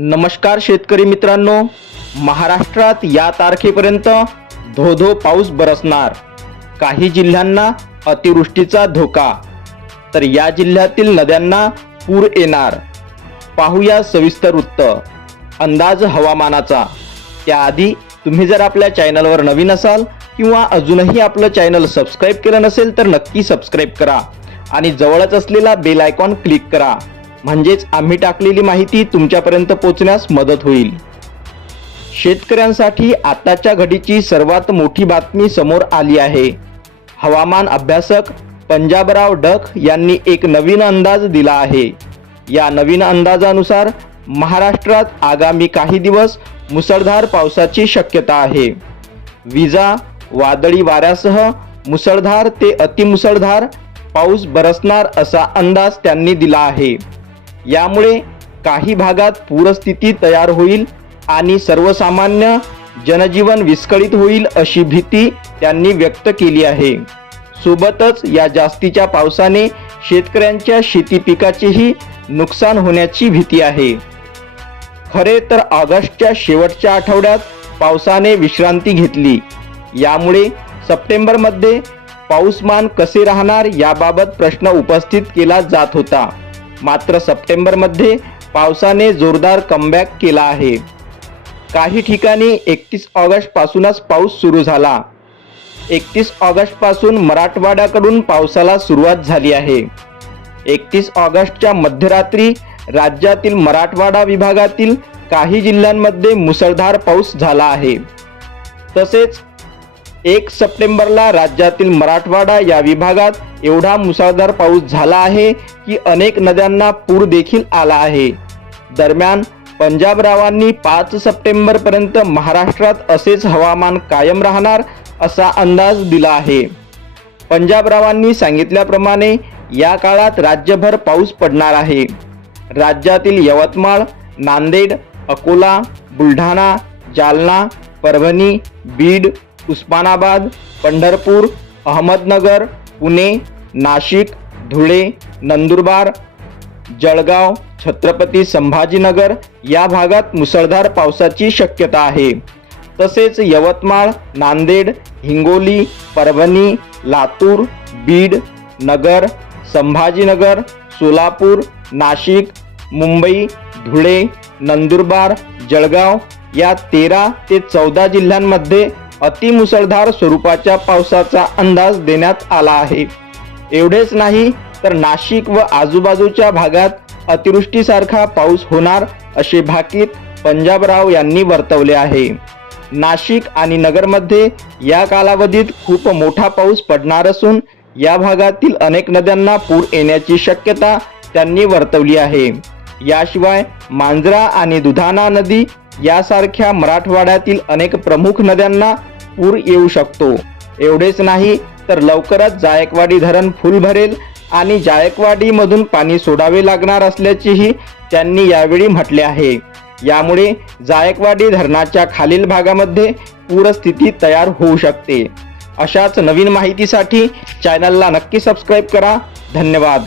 नमस्कार शेतकरी मित्रांनो. महाराष्ट्रात या तारखेपर्यंत धो धो पाऊस बरसणार. काही जिल्ह्यांना अतिवृष्टीचा धोका. तर या जिल्ह्यातील नद्यांना पूर येणार. पाहूया सविस्तर वृत्त. अंदाज हवामानाचा. त्याआधी तुम्ही जर आपल्या चॅनलवर नवीन असाल किंवा अजूनही आपलं चॅनल सबस्क्राईब केलं नसेल तर नक्की सबस्क्राईब करा. आणि जवळच असलेला बेल आयकॉन क्लिक करा. म्हणजेच आम्ही टाकलेली माहिती तुमच्यापर्यंत पोहोचण्यास मदत होईल. शेतकऱ्यांसाठी आताच्या घडीची सर्वात मोठी बातमी समोर आली आहे. हवामान अभ्यासक पंजाबराव डक यांनी एक नवीन अंदाज दिला आहे. या नवीन अंदाजानुसार महाराष्ट्रात आगामी काही दिवस मुसळधार पावसाची शक्यता आहे. विजा वादळी वाऱ्यासह मुसळधार ते अतिमुसळधार पाऊस बरसणार असा अंदाज त्यांनी दिला आहे. यामुळे काही भागात पूरस्थिती तयार होईल आणि सर्वसामान्य जनजीवन विस्कळीत होईल अशी भीती त्यांनी व्यक्त केली आहे. सोबतच या जास्तीच्या पावसाने शेतकऱ्यांच्या शेती पिकाचेही नुकसान होण्याची भीती आहे. खरे तर ऑगस्टच्या शेवटच्या आठवड्यात पावसाने विश्रांती घेतली. यामुळे सप्टेंबरमध्ये पाऊसमान कसे राहणार याबाबत प्रश्न उपस्थित केला जात होता. मात्र सप्टेंबरमध्ये पावसाने जोरदार कमबॅक केला आहे. काही ठिकाणी एकतीस ऑगस्टपासूनच पाऊस सुरू झाला. एकतीस ऑगस्टपासून मराठवाड्याकडून पावसाला सुरुवात झाली आहे. एकतीस ऑगस्टच्या मध्यरात्री राज्यातील मराठवाडा विभागातील काही जिल्ह्यांमध्ये मुसळधार पाऊस झाला आहे. तसेच एक सप्टेंबरला राज्यातील मराठवाडा या विभागात एवढा मुसळधार पाऊस झाला आहे की अनेक नद्यांना पूर देखील आला आहे. दरम्यान पंजाबरावांनी पाच सप्टेंबरपर्यंत महाराष्ट्रात असेच हवामान कायम राहणार असा अंदाज दिला आहे. पंजाबरावांनी सांगितल्याप्रमाणे या काळात राज्यभर पाऊस पडणार आहे. राज्यातील यवतमाळ नांदेड अकोला बुलढाणा जालना परभणी बीड उस्मानाबाद पंढरपूर अहमदनगर पुणे नाशिक धुळे नंदुरबार जळगाव छत्रपती संभाजीनगर या भागात मुसळधार पावसाची शक्यता आहे. तसेच यवतमाळ नांदेड हिंगोली परभणी लातूर बीड नगर संभाजीनगर सोलापूर नाशिक मुंबई धुळे नंदुरबार जळगाव या तेरा ते चौदा जिल्ह्यांमध्ये अतिमुसळधार स्वरूपाच्या पावसाचा अंदाज देण्यात आला आहे. एवढेच नाही तर नाशिक व आजूबाजूच्या भागात अतिवृष्टीसारखा पाऊस होणार असे भाकीत पंजाबराव यांनी वर्तवले आहे. नाशिक आणि नगरमध्ये या कालावधीत खूप मोठा पाऊस पडणार असून या भागातील अनेक नद्यांना पूर येण्याची शक्यता त्यांनी वर्तवली आहे. याशिवाय मांजरा आणि दुधाना नदी यासारख्या मराठवाड्यातील अनेक प्रमुख नद्यांना पूर येऊ शकतो. एवढेच नाही तर लवकरच जायकवाडी धरण फुल भरेल आणि जायकवाडीमधून पाणी सोडावे लागणार असल्याचेही त्यांनी यावेळी म्हटले आहे. यामुळे जायकवाडी धरणाच्या खालील भागामध्ये पूरस्थिती तयार होऊ शकते. अशाच नवीन माहितीसाठी चॅनलला नक्की सबस्क्राईब करा. धन्यवाद.